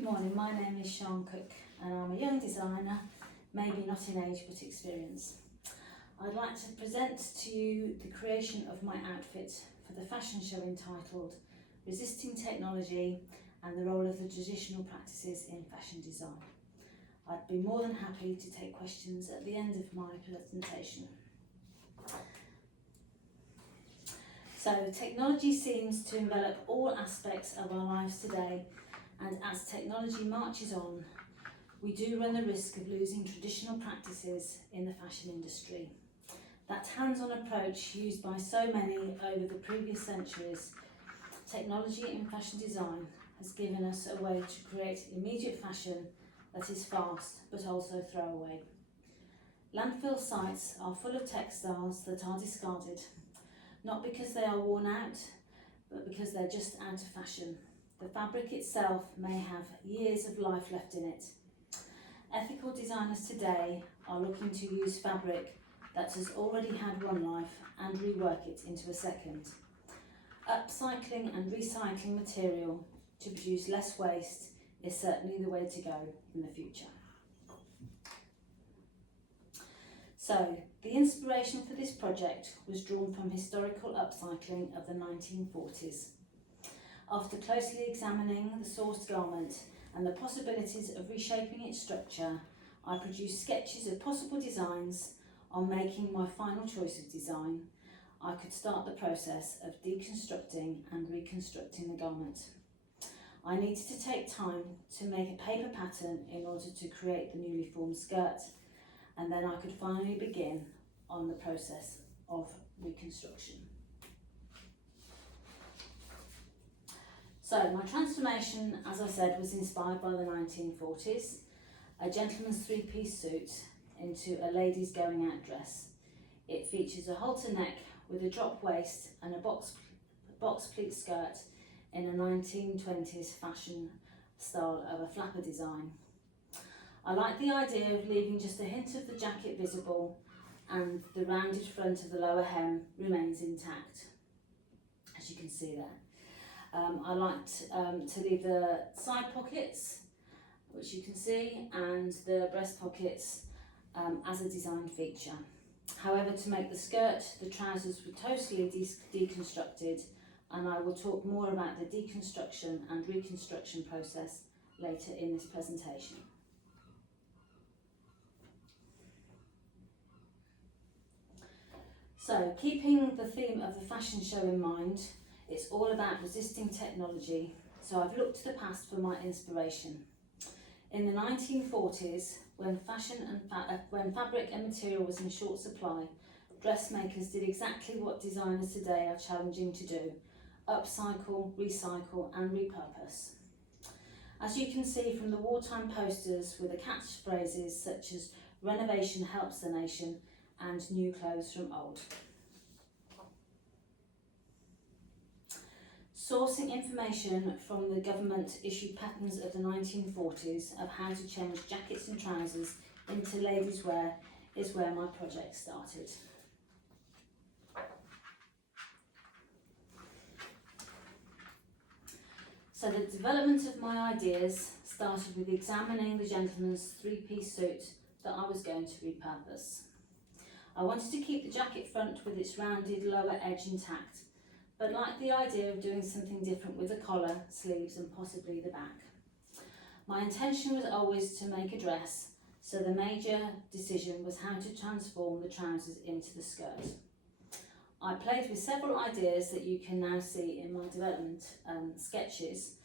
Good morning, my name is Sian and I'm a young designer, maybe not in age but experience. I'd like to present to you the creation of my outfit for the fashion show entitled Resisting Technology and the Role of the Traditional Practices in Fashion Design. I'd be more than happy to take questions at the end of my presentation. So technology seems to envelop all aspects of our lives today, and as technology marches on, we do run the risk of losing traditional practices in the fashion industry. That hands-on approach used by so many over the previous centuries, technology in fashion design has given us a way to create immediate fashion that is fast but also throwaway. Landfill sites are full of textiles that are discarded, not because they are worn out, but because they're just out of fashion. The fabric itself may have years of life left in it. Ethical designers today are looking to use fabric that has already had one life and rework it into a second. Upcycling and recycling material to produce less waste is certainly the way to go in the future. So, the inspiration for this project was drawn from historical upcycling of the 1940s. After closely examining the sourced garment and the possibilities of reshaping its structure, I produced sketches of possible designs. On making my final choice of design, I could start the process of deconstructing and reconstructing the garment. I needed to take time to make a paper pattern in order to create the newly formed skirt, and then I could finally begin on the process of reconstruction. So my transformation, as I said, was inspired by the 1940s, a gentleman's three-piece suit into a lady's going out dress. It features a halter neck with a drop waist and a box pleat skirt in a 1920s fashion style of a flapper design. I like the idea of leaving just a hint of the jacket visible, and the rounded front of the lower hem remains intact, as you can see there. I liked to leave the side pockets, which you can see, and the breast pockets as a design feature. However, to make the skirt, the trousers were totally deconstructed, and I will talk more about the deconstruction and reconstruction process later in this presentation. So, keeping the theme of the fashion show in mind, it's all about resisting technology, so I've looked to the past for my inspiration. In the 1940s, when fabric and material was in short supply, dressmakers did exactly what designers today are challenging to do: upcycle, recycle and repurpose. As you can see from the wartime posters with the catchphrases such as "renovation helps the nation" and "new clothes from old." Sourcing information from the government issued patterns of the 1940s of how to change jackets and trousers into ladies' wear is where my project started. So the development of my ideas started with examining the gentleman's three-piece suit that I was going to repurpose. I wanted to keep the jacket front with its rounded lower edge intact, but liked the idea of doing something different with the collar, sleeves and possibly the back. My intention was always to make a dress, so the major decision was how to transform the trousers into the skirt. I played with several ideas that you can now see in my development sketches.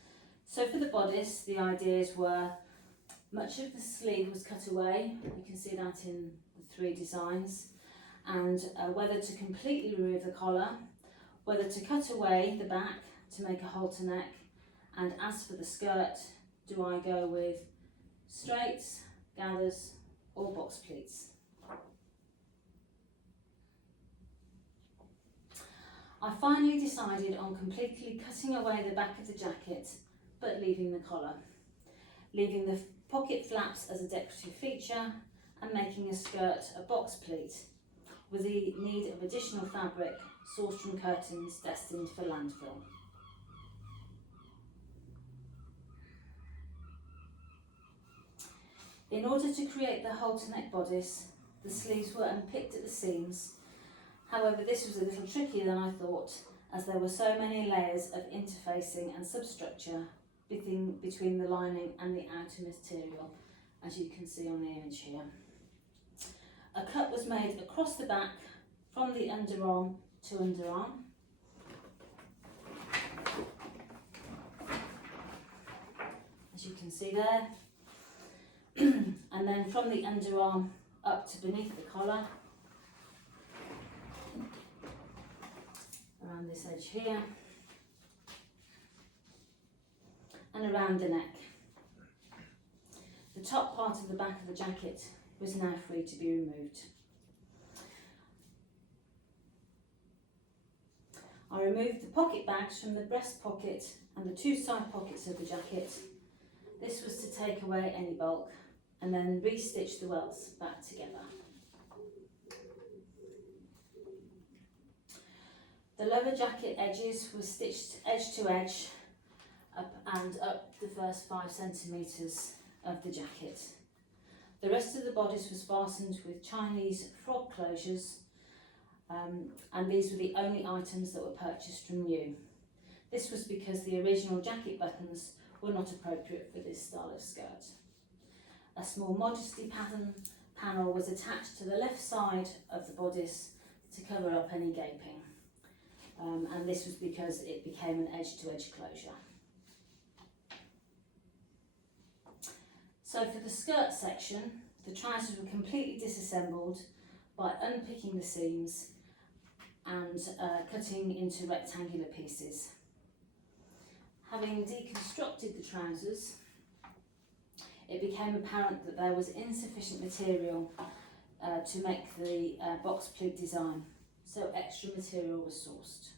So for the bodice, the ideas were much of the sleeve was cut away, you can see that in the three designs, and whether to completely remove the collar, whether to cut away the back to make a halter neck, and as for the skirt, do I go with straights, gathers or box pleats? I finally decided on completely cutting away the back of the jacket but leaving the collar, leaving the pocket flaps as a decorative feature and making a skirt a box pleat with the need of additional fabric sourced from curtains destined for landfill. In order to create the halter neck bodice, the sleeves were unpicked at the seams. However, this was a little trickier than I thought, as there were so many layers of interfacing and substructure between the lining and the outer material, as you can see on the image here. A cut was made across the back from the underarm to underarm. As you can see there. And then from the underarm up to beneath the collar, around this edge here, and around the neck. The top part of the back of the jacket was now free to be removed. I removed the pocket bags from the breast pocket and the two side pockets of the jacket. This was to take away any bulk and then re-stitch the welts back together. The lower jacket edges were stitched edge to edge up the first 5 centimetres of the jacket. The rest of the bodice was fastened with Chinese frog closures, and these were the only items that were purchased from new. This was because the original jacket buttons were not appropriate for this style of skirt. A small modesty panel was attached to the left side of the bodice to cover up any gaping, and this was because it became an edge-to-edge closure. So for the skirt section, the trousers were completely disassembled by unpicking the seams and cutting into rectangular pieces. Having deconstructed the trousers, it became apparent that there was insufficient material to make the box pleat design, so extra material was sourced.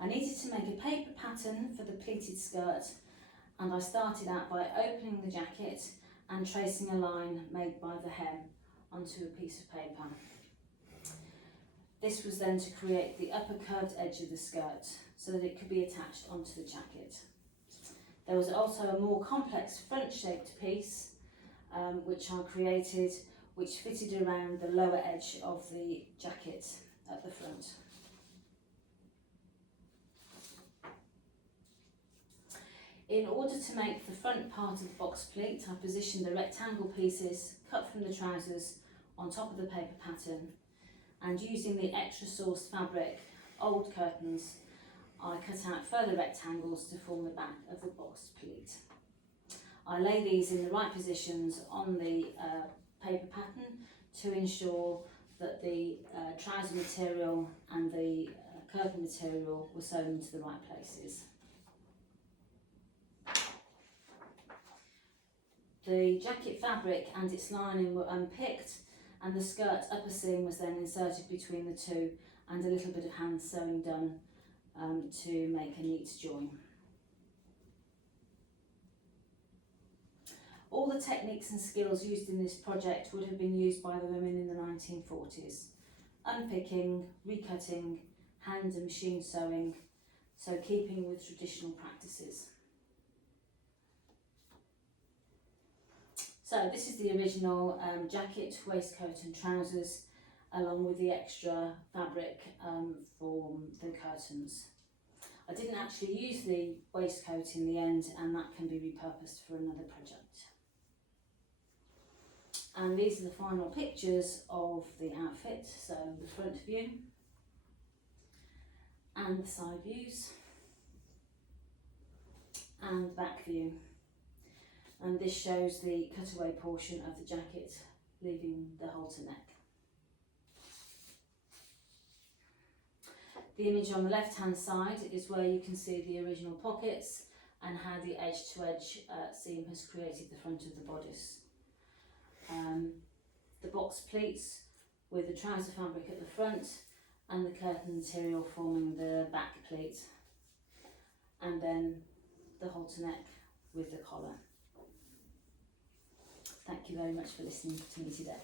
I needed to make a paper pattern for the pleated skirt, and I started out by opening the jacket and tracing a line made by the hem onto a piece of paper. This was then to create the upper curved edge of the skirt so that it could be attached onto the jacket. There was also a more complex front shaped piece which I created, which fitted around the lower edge of the jacket at the front. In order to make the front part of the box pleat, I positioned the rectangle pieces cut from the trousers on top of the paper pattern, and using the extra sourced fabric, old curtains, I cut out further rectangles to form the back of the box pleat. I lay these in the right positions on the paper pattern to ensure that the trouser material and the curtain material were sewn into the right places. The jacket fabric and its lining were unpicked, and the skirt upper seam was then inserted between the two, and a little bit of hand sewing done to make a neat join. All the techniques and skills used in this project would have been used by the women in the 1940s. Unpicking, recutting, hand and machine sewing, so keeping with traditional practices. So this is the original jacket, waistcoat and trousers, along with the extra fabric for the curtains. I didn't actually use the waistcoat in the end, and that can be repurposed for another project. And these are the final pictures of the outfit, so the front view and the side views and the back view. And this shows the cutaway portion of the jacket, leaving the halter neck. The image on the left hand side is where you can see the original pockets and how the edge to edge seam has created the front of the bodice. The box pleats with the trouser fabric at the front and the curtain material forming the back pleat, and then the halter neck with the collar. Thank you very much for listening to me today.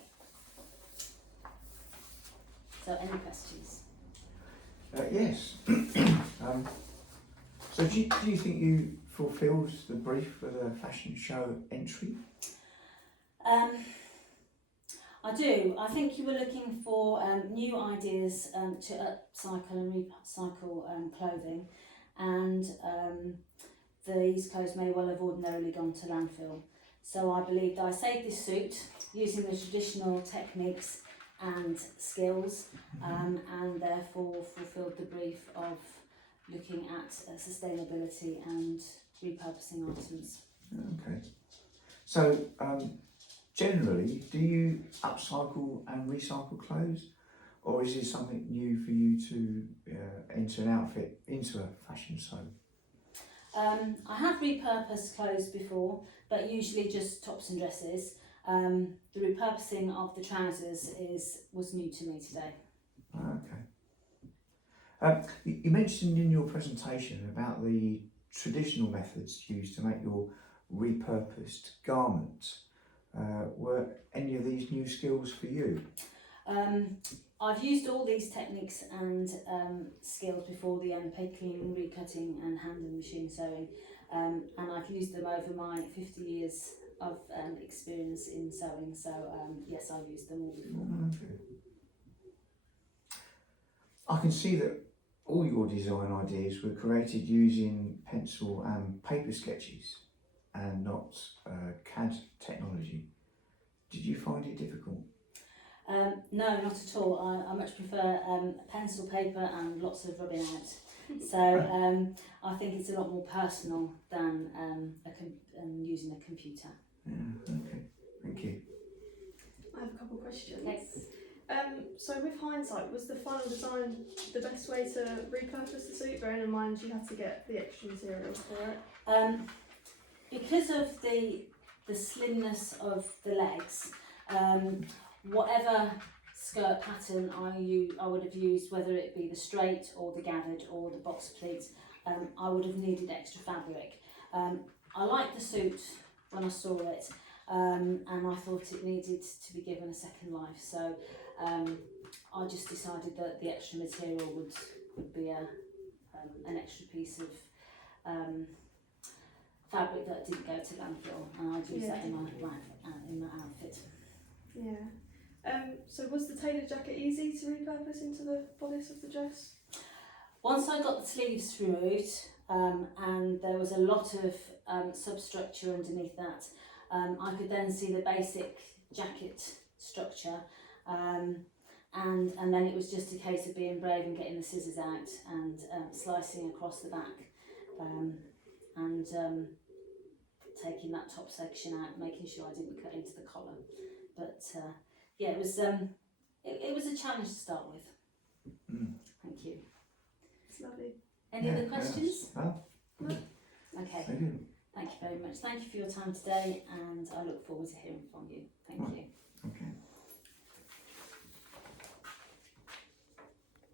So, any questions? Yes. So do you think you fulfils the brief for the fashion show entry? I do. I think you were looking for new ideas to upcycle and recycle clothing, and these clothes may well have ordinarily gone to landfill. So I believe that I saved this suit using the traditional techniques and skills, and therefore fulfilled the brief of looking at sustainability and repurposing items. Okay. So, generally, do you upcycle and recycle clothes, or is this something new for you to enter an outfit into a fashion show? I have repurposed clothes before, but usually just tops and dresses. The repurposing of the trousers was new to me today. Okay. You mentioned in your presentation about the traditional methods used to make your repurposed garments. Were any of these new skills for you? I've used all these techniques and skills before, the picking, recutting and hand and machine sewing, and I've used them over my 50 years of experience in sewing, so yes, I've used them all before. Okay. I can see that all your design ideas were created using pencil and paper sketches and not CAD technology. Did you find it difficult? No, not at all. I much prefer pencil, paper and lots of rubbing out. So I think it's a lot more personal than using a computer. Yeah, okay, thank you. I have a couple of questions. Okay. So with hindsight, was the final design the best way to repurpose the suit, bearing in mind you had to get the extra materials for it? Because of the slimness of the legs, whatever skirt pattern I would have used, whether it be the straight or the gathered or the box pleats, I would have needed extra fabric. I liked the suit when I saw it, and I thought it needed to be given a second life, so I just decided that the extra material would be an extra piece of fabric that didn't go to landfill, and I'd use that in my outfit. Yeah. So was the tailored jacket easy to repurpose into the bodice of the dress? Once I got the sleeves removed, and there was a lot of substructure underneath that, I could then see the basic jacket structure, and then it was just a case of being brave and getting the scissors out and slicing across the back, and taking that top section out, making sure I didn't cut into the collar. But yeah, it was a challenge to start with. Thank you. It's lovely. Any other questions? No. Okay. Thank you. Thank you very much. Thank you for your time today, and I look forward to hearing from you. Thank you.